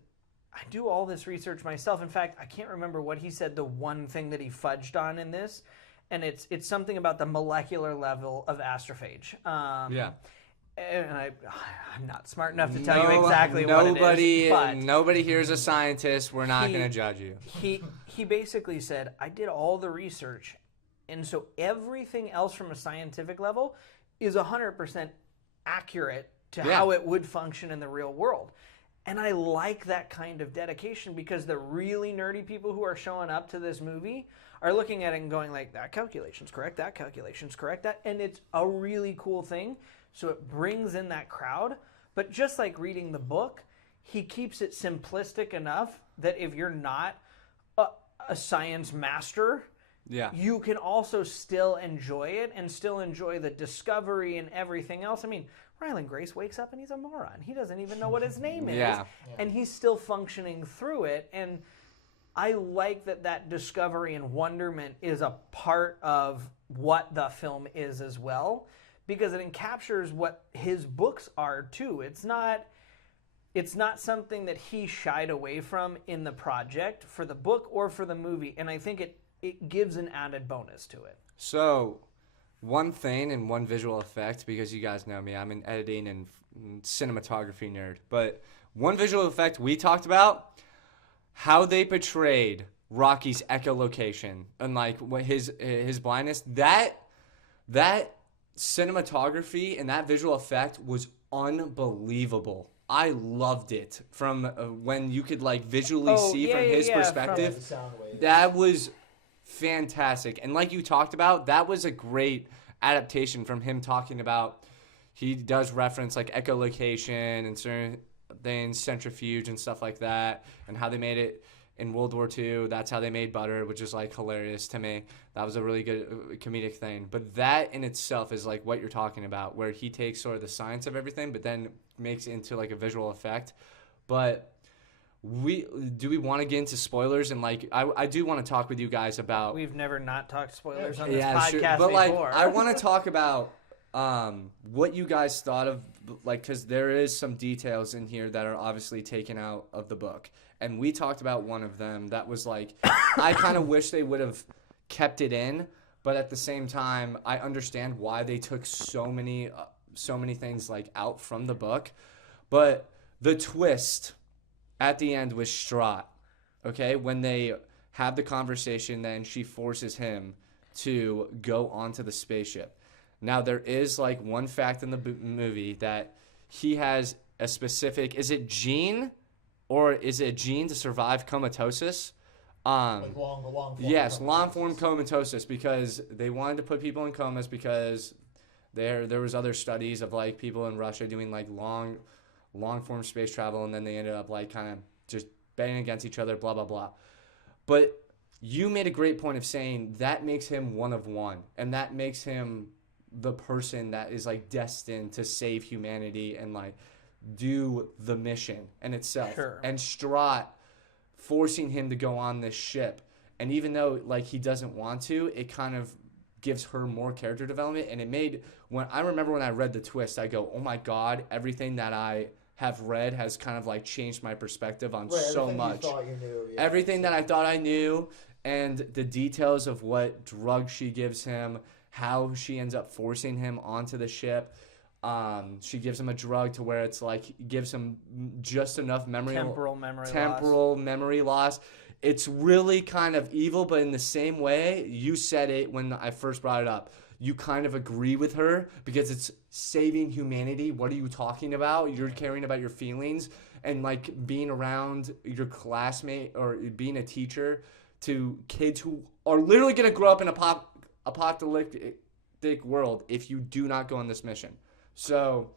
I do all this research myself. In fact, I can't remember what he said, the one thing that he fudged on in this. And it's something about the molecular level of astrophage. And I'm not smart enough to tell you exactly what it is. But nobody here is a scientist. We're not going to judge you. He basically said, I did all the research. And so everything else from a scientific level is 100% accurate to how it would function in the real world. And I like that kind of dedication because the really nerdy people who are showing up to this movie are looking at it and going like, that calculation's correct, and it's a really cool thing. So it brings in that crowd. But just like reading the book, he keeps it simplistic enough that if you're not a science master, you can also still enjoy it and still enjoy the discovery and everything else. I mean, Ryland Grace wakes up and he's a moron. He doesn't even know what his name is. And he's still functioning through it. And I like that discovery and wonderment is a part of what the film is as well, because it captures what his books are too. It's not something that he shied away from in the project for the book or for the movie. And I think it gives an added bonus to it. So one thing and one visual effect, because you guys know me, I'm an editing and cinematography nerd, but one visual effect we talked about, how they portrayed Rocky's echolocation and like what his blindness, that cinematography and that visual effect was unbelievable. I loved it from when you could like visually see from his perspective. That was fantastic. And like you talked about, that was a great adaptation from him talking about, he does reference like echolocation and certain things, centrifuge and stuff like that, and how they made it in World War II. That's how they made butter, which is like hilarious to me. That was a really good comedic thing. But that in itself is like what you're talking about, where he takes sort of the science of everything, but then makes it into like a visual effect. But we want to get into spoilers? And like I do want to talk with you guys about. We've never not talked spoilers on this podcast sure. But before. Like I want to talk about what you guys thought of, like, because there is some details in here that are obviously taken out of the book, and we talked about one of them that was like, I kind of wish they would have kept it in, but at the same time, I understand why they took so many things like out from the book. But the twist at the end was Strahd, okay? When they have the conversation, then she forces him to go onto the spaceship. Now, there is like one fact in the movie that he has a specific, is it gene or is it gene to survive comatosis? Like long form. Yes, long form comatosis, because they wanted to put people in comas because there was other studies of like people in Russia doing like long form space travel, and then they ended up like kind of just banging against each other, blah blah blah. But you made a great point of saying that makes him one of one, and that makes him the person that is like destined to save humanity and like do the mission in itself. Sure. And Strahd forcing him to go on this ship, and even though like he doesn't want to, it kind of gives her more character development. And it made, when I remember when I read the twist, I go, oh my god, everything that I have read has kind of like changed my perspective on so much. Everything that I thought I knew, and the details of what drug she gives him, how she ends up forcing him onto the ship. She gives him a drug to where it's like gives him just enough temporal memory loss. It's really kind of evil, but in the same way, you said it when I first brought it up. You kind of agree with her because it's saving humanity. What are you talking about? You're caring about your feelings, and like being around your classmate or being a teacher to kids who are literally going to grow up in a apocalyptic world if you do not go on this mission. So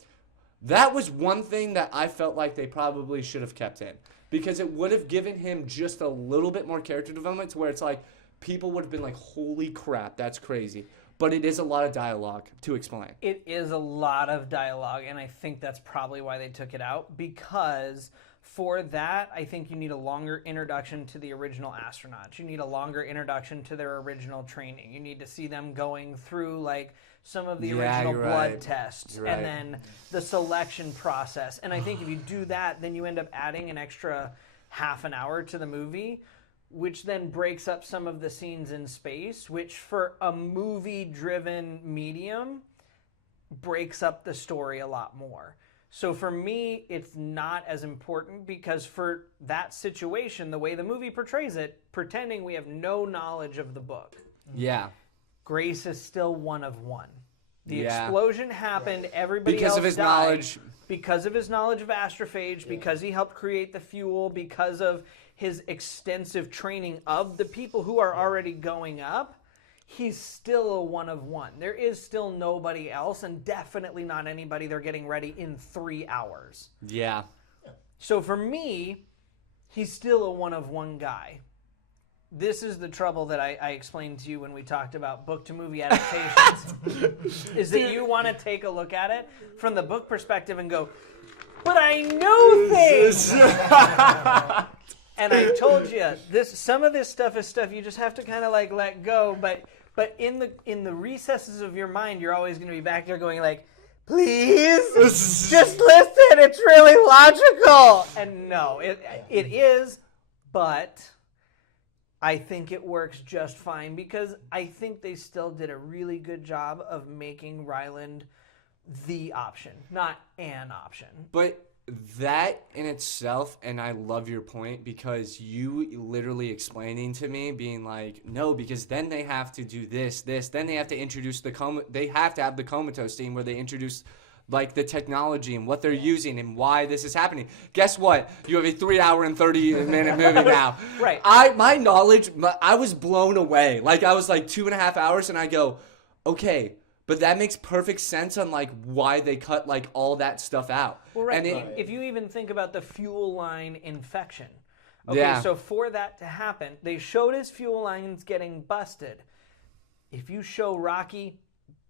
that was one thing that I felt like they probably should have kept in, because it would have given him just a little bit more character development to where it's like people would have been like, holy crap, that's crazy. But it is a lot of dialogue to explain. It is a lot of dialogue, and I think that's probably why they took it out, because for that, I think you need a longer introduction to the original astronauts. You need a longer introduction to their original training. You need to see them going through like some of the original blood tests and then the selection process. And I think if you do that, then you end up adding an extra half an hour to the movie, which then breaks up some of the scenes in space, which for a movie-driven medium breaks up the story a lot more. So for me, it's not as important, because for that situation, the way the movie portrays it, pretending we have no knowledge of the book. Yeah. Grace is still one of one. The explosion happened, everybody because else of his died. knowledge. Because of his knowledge of astrophage, because he helped create the fuel, because of his extensive training of the people who are already going up, he's still a one of one. There is still nobody else, and definitely not anybody they're getting ready in 3 hours. Yeah. So for me, he's still a one of one guy. This is the trouble that I explained to you when we talked about book to movie adaptations, is that you want to take a look at it from the book perspective and go, but I know things! And I told you, some of this stuff is stuff you just have to kind of like let go, but in the recesses of your mind, you're always going to be back there going like, please, just listen, it's really logical. And no, it is, but I think it works just fine, because I think they still did a really good job of making Ryland the option, not an option. But that in itself, and I love your point, because you literally explaining to me, being like, no, because then they have to do this, then they have to introduce they have to have the comatose scene where they introduce like the technology and what they're using and why this is happening. Guess what? You have a 3 hour and 30-minute movie now. Right. My knowledge, I was blown away. Like I was like 2.5 hours, and I go, okay, but that makes perfect sense on like why they cut like all that stuff out. Well, right. And if you even think about the fuel line infection. Okay, so for that to happen, they showed his fuel lines getting busted. If you show Rocky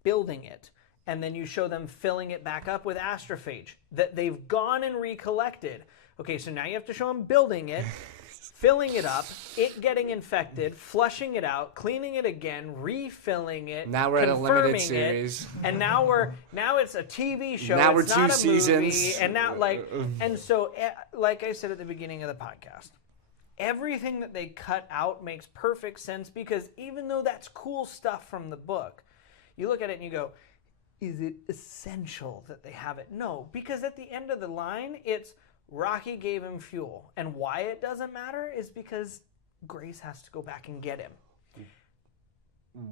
building it, and then you show them filling it back up with astrophage that they've gone and recollected. Okay, so now you have to show them building it, filling it up, it getting infected, flushing it out, cleaning it again, refilling it. Now we're at a limited series, and now it's a TV show. Now it's we're not 2 a seasons, movie, and now and so like I said at the beginning of the podcast, everything that they cut out makes perfect sense, because even though that's cool stuff from the book, you look at it and you go, is it essential that they have it? No, because at the end of the line, it's Rocky gave him fuel. And why it doesn't matter is because Grace has to go back and get him.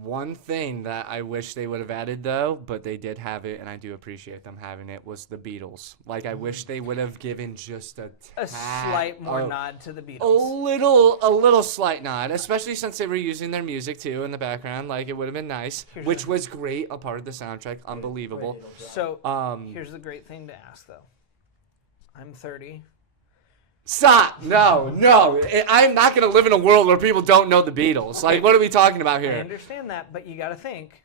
One thing that I wish they would have added, though, but they did have it, and I do appreciate them having it, was the Beatles. Like, I wish they would have given just a slight more nod to the Beatles. A little slight nod, especially since they were using their music, too, in the background. Like, it would have been nice, which was great, a part of the soundtrack. Unbelievable. So, here's the great thing to ask, though. I'm 30. Stop! No. I'm not going to live in a world where people don't know the Beatles. Like, what are we talking about here? I understand that, but you got to think,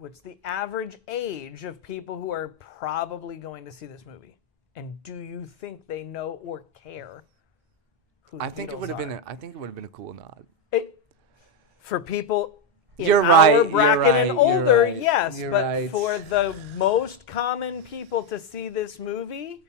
what's the average age of people who are probably going to see this movie? And do you think they know or care who the I think it would have Beatles been are? I think it would have been a cool nod. For people in You're our right, bracket you're right, and older, you're right, yes, you're but right. for the most common people to see this movie,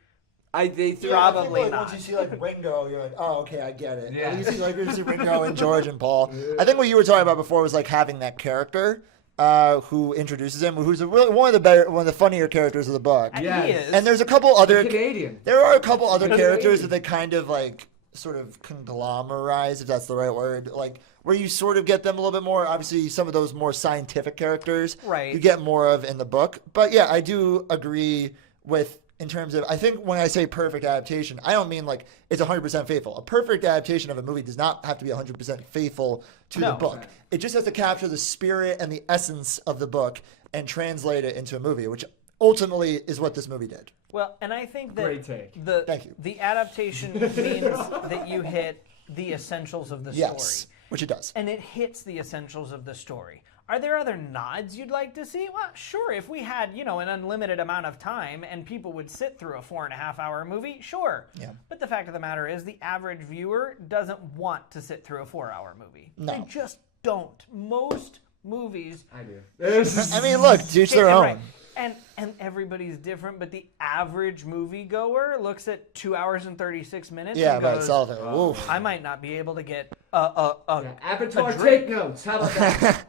They threw Probably like not. Once you see like Ringo, you're like, oh, okay, I get it. Yeah. You see like Ringo and George and Paul. I think what you were talking about before was like having that character who introduces him, who's one of the funnier characters of the book. Yes. he is. And there's a couple other Canadian. There are a couple other characters that they kind of like sort of conglomerize, if that's the right word, like where you sort of get them a little bit more. Obviously, some of those more scientific characters, Right. you get more of in the book. But yeah, I do agree with. In terms of, I think when I say perfect adaptation, I don't mean like it's 100% faithful. A perfect adaptation of a movie does not have to be 100% faithful to the No. book. It just has to capture the spirit and the essence of the book and translate it into a movie, which ultimately is what this movie did. Well, and I think that Great take. Thank you. the adaptation means that you hit the essentials of the Yes, story. which it does. And it hits the essentials of the story. Are there other nods you'd like to see? Well, sure. If we had, an unlimited amount of time and people would sit through a 4.5-hour movie, sure. Yeah. But the fact of the matter is the average viewer doesn't want to sit through a 4-hour movie. No. They just don't. Most movies... I do. I mean, look, to each their and own. right. And everybody's different, but the average moviegoer looks at 2 hours and 36 minutes Yeah, and by goes, itself. Oof. I might not be able to get a Avatar, drink. take notes. How about that?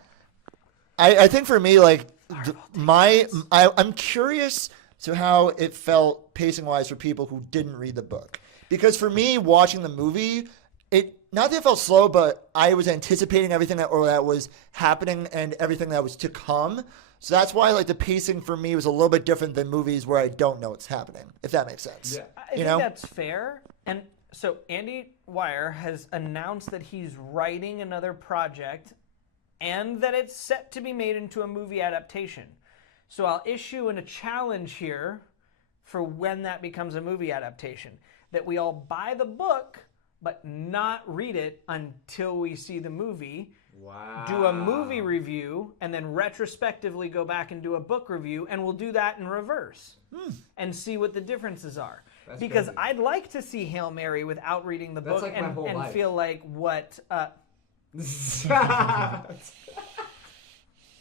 I think for me, like, I'm curious to how it felt pacing wise for people who didn't read the book. Because for me, watching the movie, not that it felt slow, but I was anticipating everything that was happening and everything that was to come. So that's why like the pacing for me was a little bit different than movies where I don't know what's happening, if that makes sense. Yeah. I think that's fair. And so Andy Weir has announced that he's writing another project and that it's set to be made into a movie adaptation. So I'll issue a challenge here for when that becomes a movie adaptation, that we all buy the book but not read it until we see the movie. Wow. Do a movie review, and then retrospectively go back and do a book review, and we'll do that in reverse and see what the differences are. That's because crazy. I'd like to see Hail Mary without reading the That's book like my whole and life. feel like what...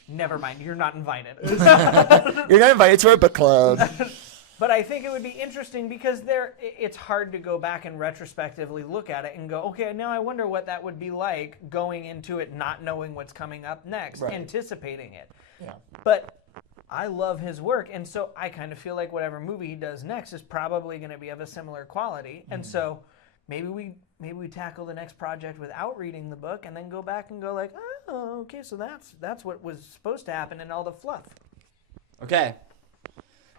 never mind, you're not invited. You're not invited to our book club. But I think it would be interesting because it's hard to go back and retrospectively look at it and go, okay, now I wonder what that would be like going into it not knowing what's coming up next, Right. anticipating it. Yeah. But I love his work, and so I kind of feel like whatever movie he does next is probably going to be of a similar quality. And so maybe we tackle the next project without reading the book and then go back and go like, oh, okay, so that's what was supposed to happen and all the fluff. Okay.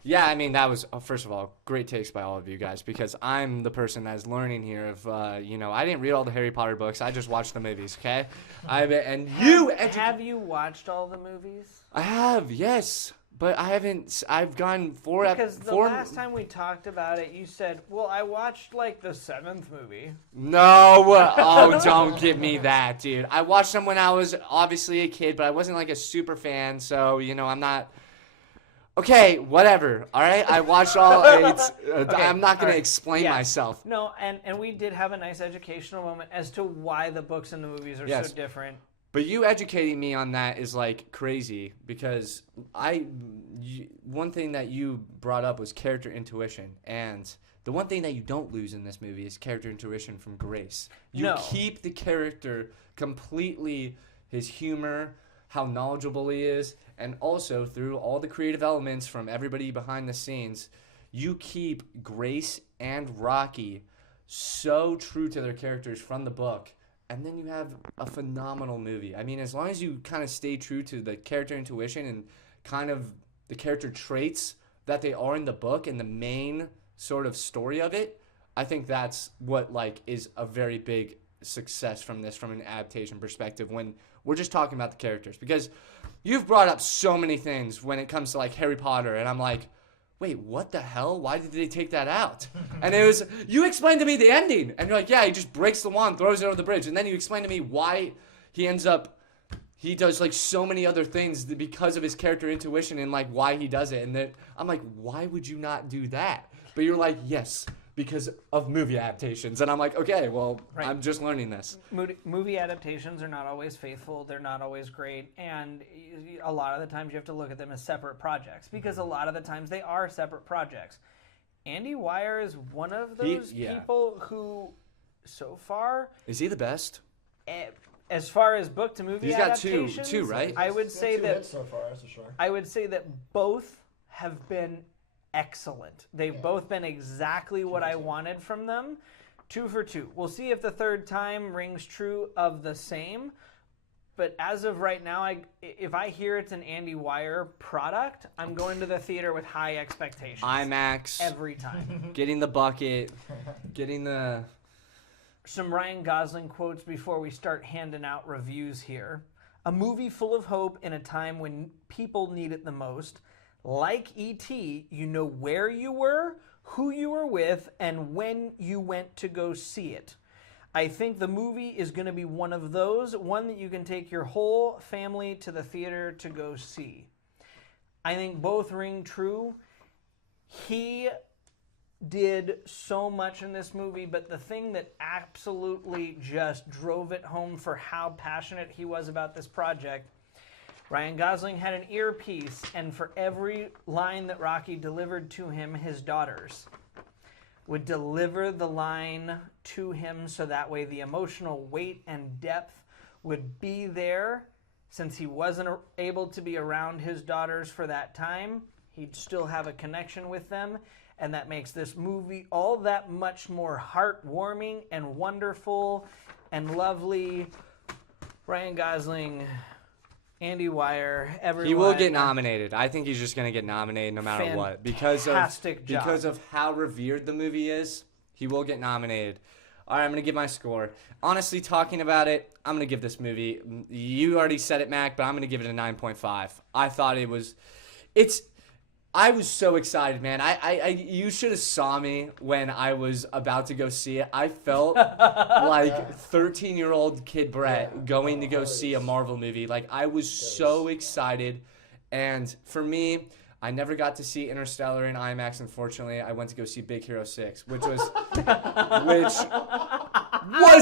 Yeah, I mean, that was, first of all, great takes by all of you guys, because I'm the person that's learning here of, I didn't read all the Harry Potter books. I just watched the movies, okay? Have you watched all the movies? I have, yes. But I haven't, I've gone Because the last time we talked about it, you said, well, I watched like the 7th movie. No. Oh, don't give me that, dude. I watched them when I was obviously a kid, but I wasn't like a super fan, so, I'm not... Okay, whatever. All right, I watched all. I'm not going to explain myself. No, and we did have a nice educational moment as to why the books and the movies are so different. But you educating me on that is like crazy, because one thing that you brought up was character intuition, and the one thing that you don't lose in this movie is character intuition from Grace. You keep the character completely, his humor, how knowledgeable he is, and also through all the creative elements from everybody behind the scenes, you keep Grace and Rocky so true to their characters from the book, and then you have a phenomenal movie. I mean, as long as you kind of stay true to the character intuition and kind of the character traits that they are in the book and the main sort of story of it, I think that's what like is a very big success from this, from an adaptation perspective, when we're just talking about the characters. Because you've brought up so many things when it comes to like Harry Potter, and I'm like, wait, what the hell? Why did they take that out? And it was, you explained to me the ending, and you're like, yeah, he just breaks the wand, throws it over the bridge, and then you explain to me why he does like so many other things because of his character intuition and like why he does it. And then I'm like, why would you not do that? But you're like, yes, because of movie adaptations. And I'm like, okay, well, right. I'm just learning this. Movie adaptations are not always faithful. They're not always great. And a lot of the times you have to look at them as separate projects, because a lot of the times they are separate projects. Andy Weir is one of those people who, so far... Is he the best? As far as book to movie adaptations... He's got two, right? I would say that... so far, that's for sure. I would say that both have been excellent. They've both been exactly what I wanted from them. 2 for 2. We'll see if the third time rings true of the same. But as of right now, if I hear it's an Andy Weir product, I'm going to the theater with high expectations. IMAX. Every time. Getting the bucket. Getting the... Some Ryan Gosling quotes before we start handing out reviews here. A movie full of hope in a time when people need it the most. Like E.T., you know where you were, who you were with, and when you went to go see it. I think the movie is going to be one of those, one that you can take your whole family to the theater to go see. I think both ring true. He did so much in this movie, but the thing that absolutely just drove it home for how passionate he was about this project, Ryan Gosling had an earpiece, and for every line that Rocky delivered to him, his daughters would deliver the line to him, so that way the emotional weight and depth would be there. Since he wasn't able to be around his daughters for that time, he'd still have a connection with them, and that makes this movie all that much more heartwarming and wonderful and lovely. Ryan Gosling... Andy Weir, everyone. He will get nominated. I think he's just going to get nominated no matter what. Because of how revered the movie is, he will get nominated. All right, I'm going to give my score. Honestly, talking about it, I'm going to give this movie, you already said it, Mac, but I'm going to give it a 9.5. I thought it was, I was so excited, man. You should have saw me when I was about to go see it. I felt like 13-year-old kid Brett going to go see a Marvel movie. Like, I was so excited. And for me, I never got to see Interstellar in IMAX, unfortunately. I went to go see Big Hero 6, which was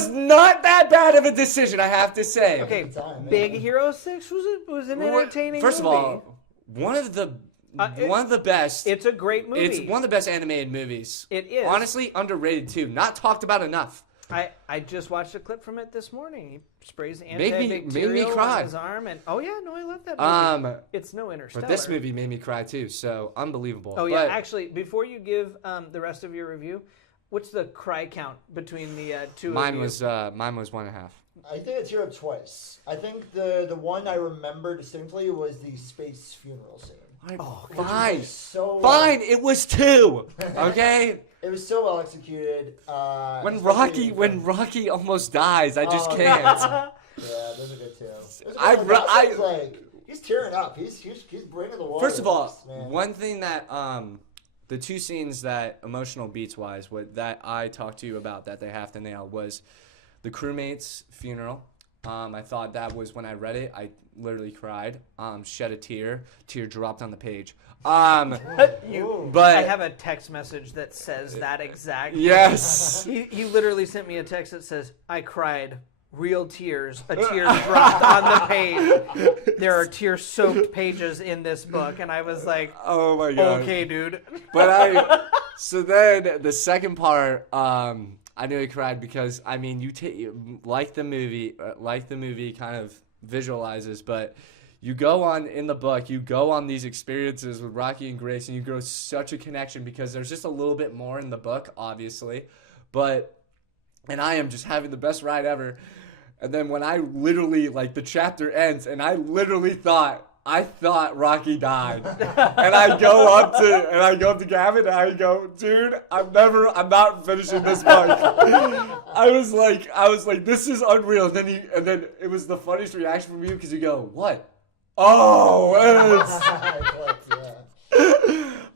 not that bad of a decision, I have to say. Okay, Big Hero 6 was an entertaining First movie. of all, one of the best. It's a great movie. It's one of the best animated movies. It is. Honestly, underrated too. Not talked about enough. I just watched a clip from it this morning. He sprays made me antibacterial cry on his arm, and I love that movie. It's no Interstellar. But this movie made me cry too, so unbelievable. Oh yeah, actually, before you give the rest of your review, what's the cry count between the two mine of you? Mine was 1.5. I think it's here twice. I think the one I remember distinctly was the space funeral scene. Fine. So fine. It was 2. Okay. It was so well executed. When Rocky almost dies, I just can't. Yeah, those are good too. He's tearing up. He's bringing the water. First of all, one thing that the 2 scenes that emotional beats wise, that I talked to you about that they have to nail was the crewmate's funeral. I thought that was, when I read it, I literally cried, shed a tear dropped on the page. But I have a text message that says that exact. Yes. He literally sent me a text that says, I cried, real tears, a tear dropped on the page. There are tear-soaked pages in this book, and I was like, oh my God. Okay, dude. But so then the second part, I nearly cried because, I mean, like the movie kind of visualizes, but you go on, in the book, you go on these experiences with Rocky and Grace, and you grow such a connection because there's just a little bit more in the book, obviously. And I am just having the best ride ever. And then when I literally, like, the chapter ends, and I literally thought Rocky died. And I go up to Gavin, and I go, dude, I'm not finishing this book. I was like, this is unreal. And then it was the funniest reaction from you, because you go, what? Oh,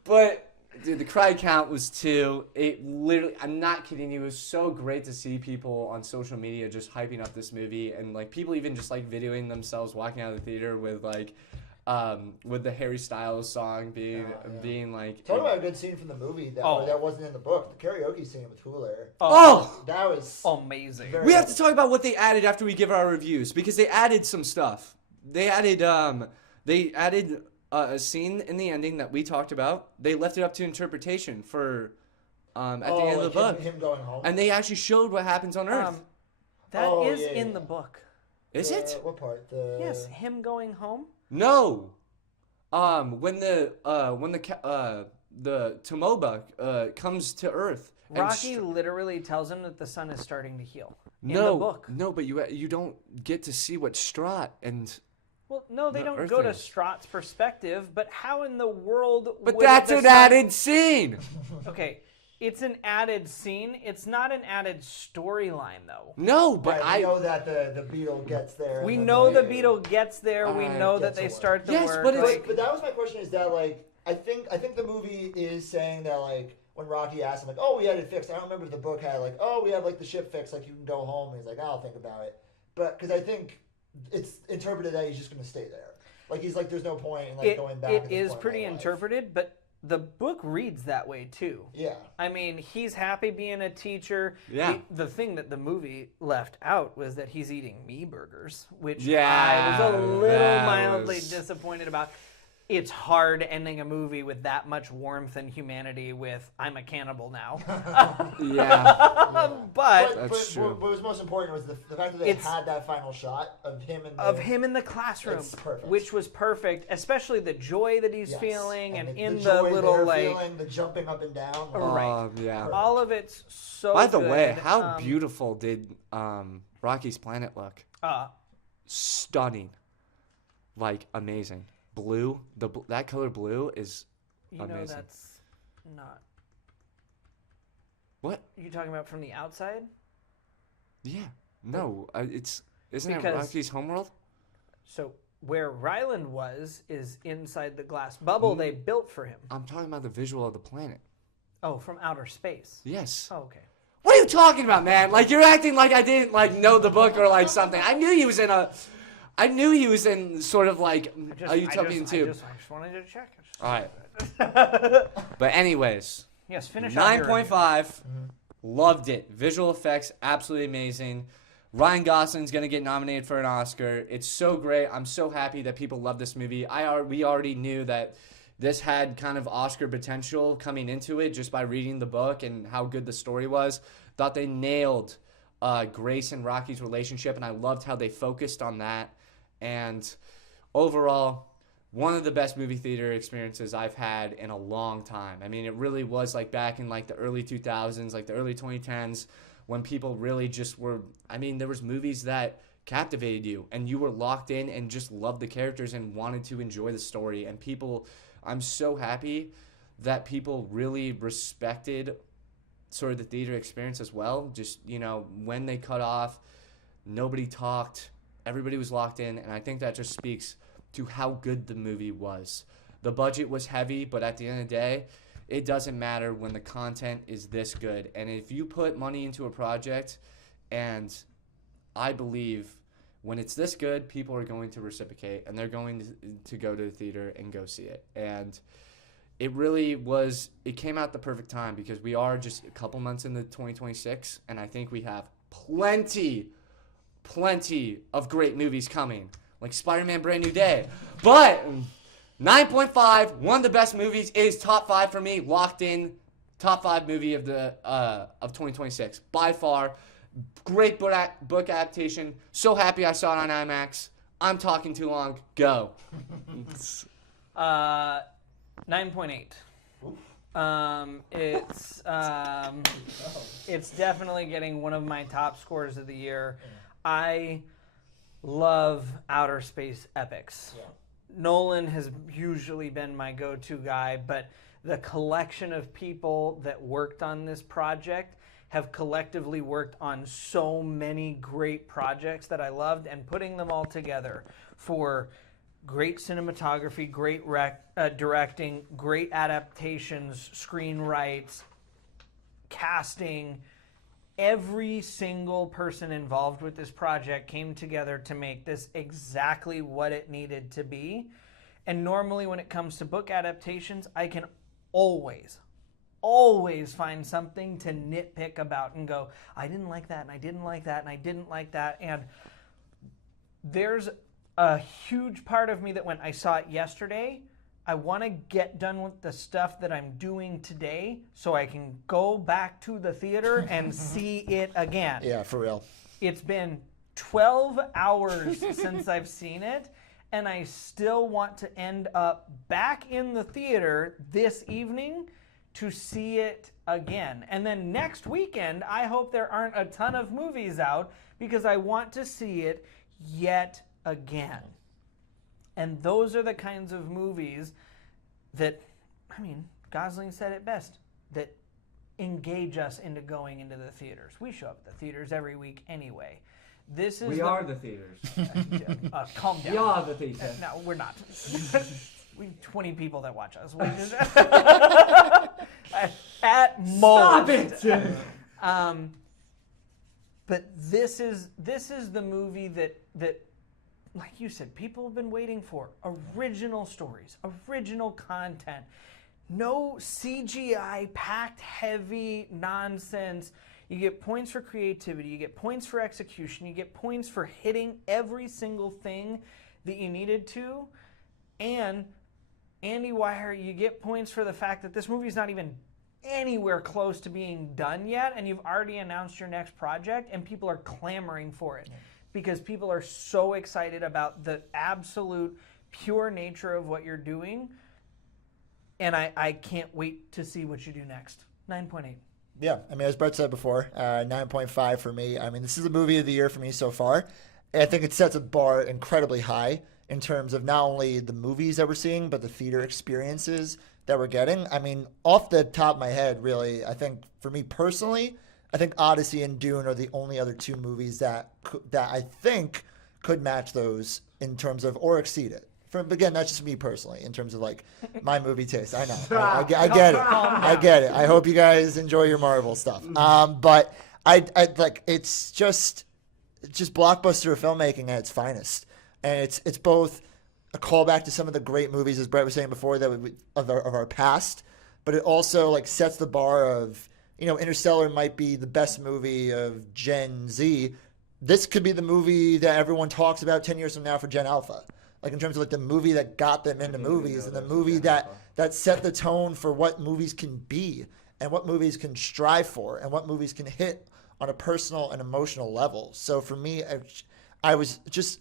but dude, the cry count was 2. It literally, I'm not kidding you, it was so great to see people on social media just hyping up this movie, and like people even just like videoing themselves walking out of the theater with the Harry Styles song being like. Talk about a good scene from the movie that wasn't in the book. The karaoke scene with Hooler. That was amazing. We have to talk about what they added after we give our reviews, because they added some stuff. They added a scene in the ending that we talked about. They left it up to interpretation for at the end of the book. Him going home. And they actually showed what happens on Earth. That is in the book. Is it? What part? Yes, him going home. No. When the Tomoba comes to Earth. Rocky literally tells him that the sun is starting to heal. In the book. No, but you don't get to see what Strahd and. Well, no, they don't go to Strahd's perspective, but how in the world But that's an added scene! Okay, it's an added scene. It's not an added storyline, though. No, but we know that the beetle gets there. We know the beetle gets there. We know that they start the work. But that was my question, is that, like, I think the movie is saying that, like, when Rocky asked him, like, oh, we had it fixed. I don't remember if the book had, like, oh, we have, like, the ship fixed. Like, you can go home. And he's like, I'll think about it. But, because I think it's interpreted that he's just going to stay there. Like, he's like, there's no point in, like, going back. It is pretty interpreted, but the book reads that way, too. Yeah. I mean, he's happy being a teacher. Yeah. The thing that the movie left out was that he's eating me burgers, which I was a little mildly disappointed about. It's hard ending a movie with that much warmth and humanity with "I'm a cannibal now." But that's true. What was most important was the fact that they had that final shot of him in the classroom, perfect. Which was perfect, especially the joy that he's feeling, and in the little feeling, the jumping up and down. Right, yeah. All of it's so. By the good. way, how beautiful did Rocky's planet look? Stunning, like amazing. Blue, that color blue is amazing. You know that's not. What? You talking about from the outside? Yeah. No, isn't it Rocky's homeworld? So where Ryland is inside the glass bubble they built for him. I'm talking about the visual of the planet. Oh, from outer space. Yes. Oh, okay. What are you talking about, man? Like, you're acting like I didn't know the book or like something. I knew he was in sort of like a utopian too. I just wanted to check. All right. But anyways. Yes, finish 9.5. Loved it. Visual effects, absolutely amazing. Ryan Gosling's going to get nominated for an Oscar. It's so great. I'm so happy that people love this movie. We already knew that this had kind of Oscar potential coming into it just by reading the book and how good the story was. Thought they nailed Grace and Rocky's relationship, and I loved how they focused on that. And overall, one of the best movie theater experiences I've had in a long time. I mean, it really was like back in like the early 2000s, like the early 2010s, when people really just were, I mean, there was movies that captivated you and you were locked in and just loved the characters and wanted to enjoy the story. And people, I'm so happy that people really respected sort of the theater experience as well. Just, when they cut off, nobody talked. Everybody was locked in, and I think that just speaks to how good the movie was. The budget was heavy, but at the end of the day, it doesn't matter when the content is this good. And if you put money into a project, and I believe when it's this good, people are going to reciprocate, and they're going to go to the theater and go see it. And it really was, it came out the perfect time because we are just a couple months into 2026, and I think we have plenty of great movies coming, like Spider-Man Brand New Day. But 9.5, one of the best movies, is top 5 for me, locked in, top 5 movie of 2026 by far. Great book adaptation. So happy I saw it on IMAX. I'm talking too long. Go. 9.8. It's definitely getting one of my top scores of the year. I love outer space epics. Yeah. Nolan has usually been my go-to guy, but the collection of people that worked on this project have collectively worked on so many great projects that I loved, and putting them all together for great cinematography, great directing, great adaptations, screenwrites, casting. Every single person involved with this project came together to make this exactly what it needed to be. And normally when it comes to book adaptations, I can always find something to nitpick about and go, I didn't like that, and I didn't like that, and I didn't like that. And there's a huge part of me that when I saw it yesterday, I want to get done with the stuff that I'm doing today so I can go back to the theater and see it again. Yeah, for real. It's been 12 hours since I've seen it, and I still want to end up back in the theater this evening to see it again. And then next weekend, I hope there aren't a ton of movies out because I want to see it yet again. And those are the kinds of movies that, I mean, Gosling said it best, that engage us into going into the theaters. We show up at the theaters every week anyway. We are the theaters. Calm down. We are the theater. No, we're not. We have 20 people that watch us. At most. Stop it! But this is the movie that, like you said, people have been waiting for. Original stories, original content. No CGI, packed heavy nonsense. You get points for creativity, you get points for execution, you get points for hitting every single thing that you needed to. And Andy Weir, you get points for the fact that this movie's not even anywhere close to being done yet, and you've already announced your next project, and people are clamoring for it because people are so excited about the absolute pure nature of what you're doing. And I can't wait to see what you do next. 9.8. Yeah, I mean, as Brett said before, 9.5 for me. I mean, this is the movie of the year for me so far. I think it sets a bar incredibly high in terms of not only the movies that we're seeing, but the theater experiences that we're getting. I mean, off the top of my head, really, I think for me personally, I think Odyssey and Dune are the only other two movies that I think could match those in terms of, or exceed it. Again, that's just me personally in terms of like my movie taste. I know, I get it, I get it. I hope you guys enjoy your Marvel stuff. But I like it's just blockbuster filmmaking at its finest, and it's both a callback to some of the great movies, as Brett was saying before, that of our past, but it also like sets the bar of, you know, Interstellar might be the best movie of Gen Z. This could be the movie that everyone talks about 10 years from now for Gen Alpha. Like in terms of like the movie that got them into movies, and the movie that set the tone for what movies can be and what movies can strive for and what movies can hit on a personal and emotional level. So for me, I was just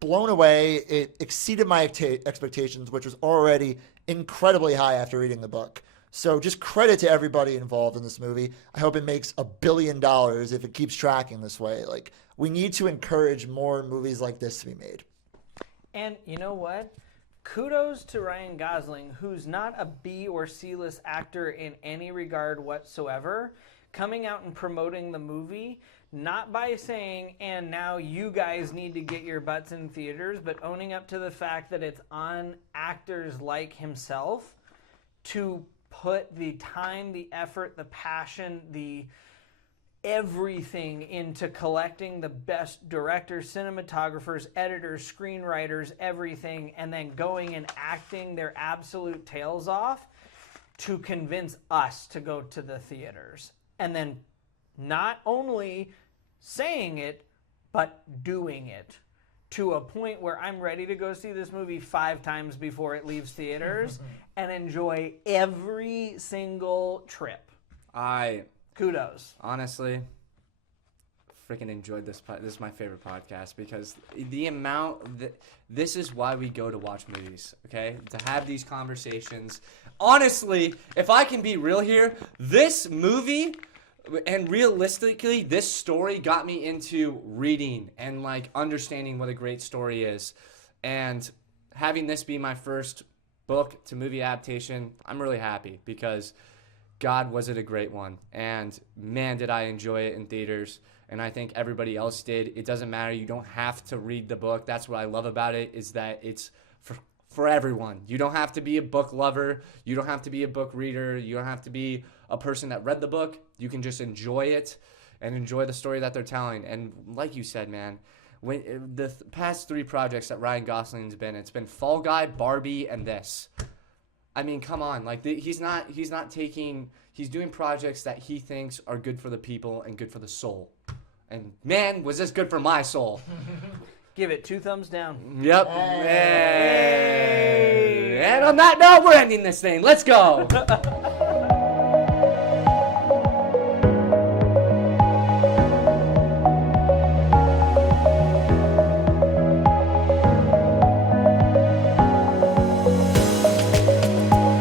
blown away. It exceeded my expectations, which was already incredibly high after reading the book. So just credit to everybody involved in this movie. I hope it makes $1 billion if it keeps tracking this way. Like, we need to encourage more movies like this to be made. And you know what? Kudos to Ryan Gosling, who's not a B or C-list actor in any regard whatsoever, coming out and promoting the movie, not by saying, and now you guys need to get your butts in theaters, but owning up to the fact that it's on actors like himself to put the time, the effort, the passion, the everything into collecting the best directors, cinematographers, editors, screenwriters, everything, and then going and acting their absolute tails off to convince us to go to the theaters. And then not only saying it, but doing it to a point where I'm ready to go see this movie 5 times before it leaves theaters and enjoy every single trip. Kudos. Honestly, freaking enjoyed this. This is my favorite podcast because the amount that this is why we go to watch movies, okay? To have these conversations. Honestly, if I can be real here, this movie And realistically, this story got me into reading and like understanding what a great story is. And having this be my first book to movie adaptation, I'm really happy because God, was it a great one. And man, did I enjoy it in theaters. And I think everybody else did. It doesn't matter. You don't have to read the book. That's what I love about it, is that it's for everyone. You don't have to be a book lover. You don't have to be a book reader. You don't have to be a person that read the book. You can just enjoy it and enjoy the story that they're telling. And like you said, man, when the past 3 projects that Ryan Gosling's been, it's been Fall Guy, Barbie, and this. I mean, come on. Like he's doing projects that he thinks are good for the people and good for the soul. And man, was this good for my soul. Give it 2 thumbs down. Yep. Hey. And on that note, we're ending this thing. Let's go.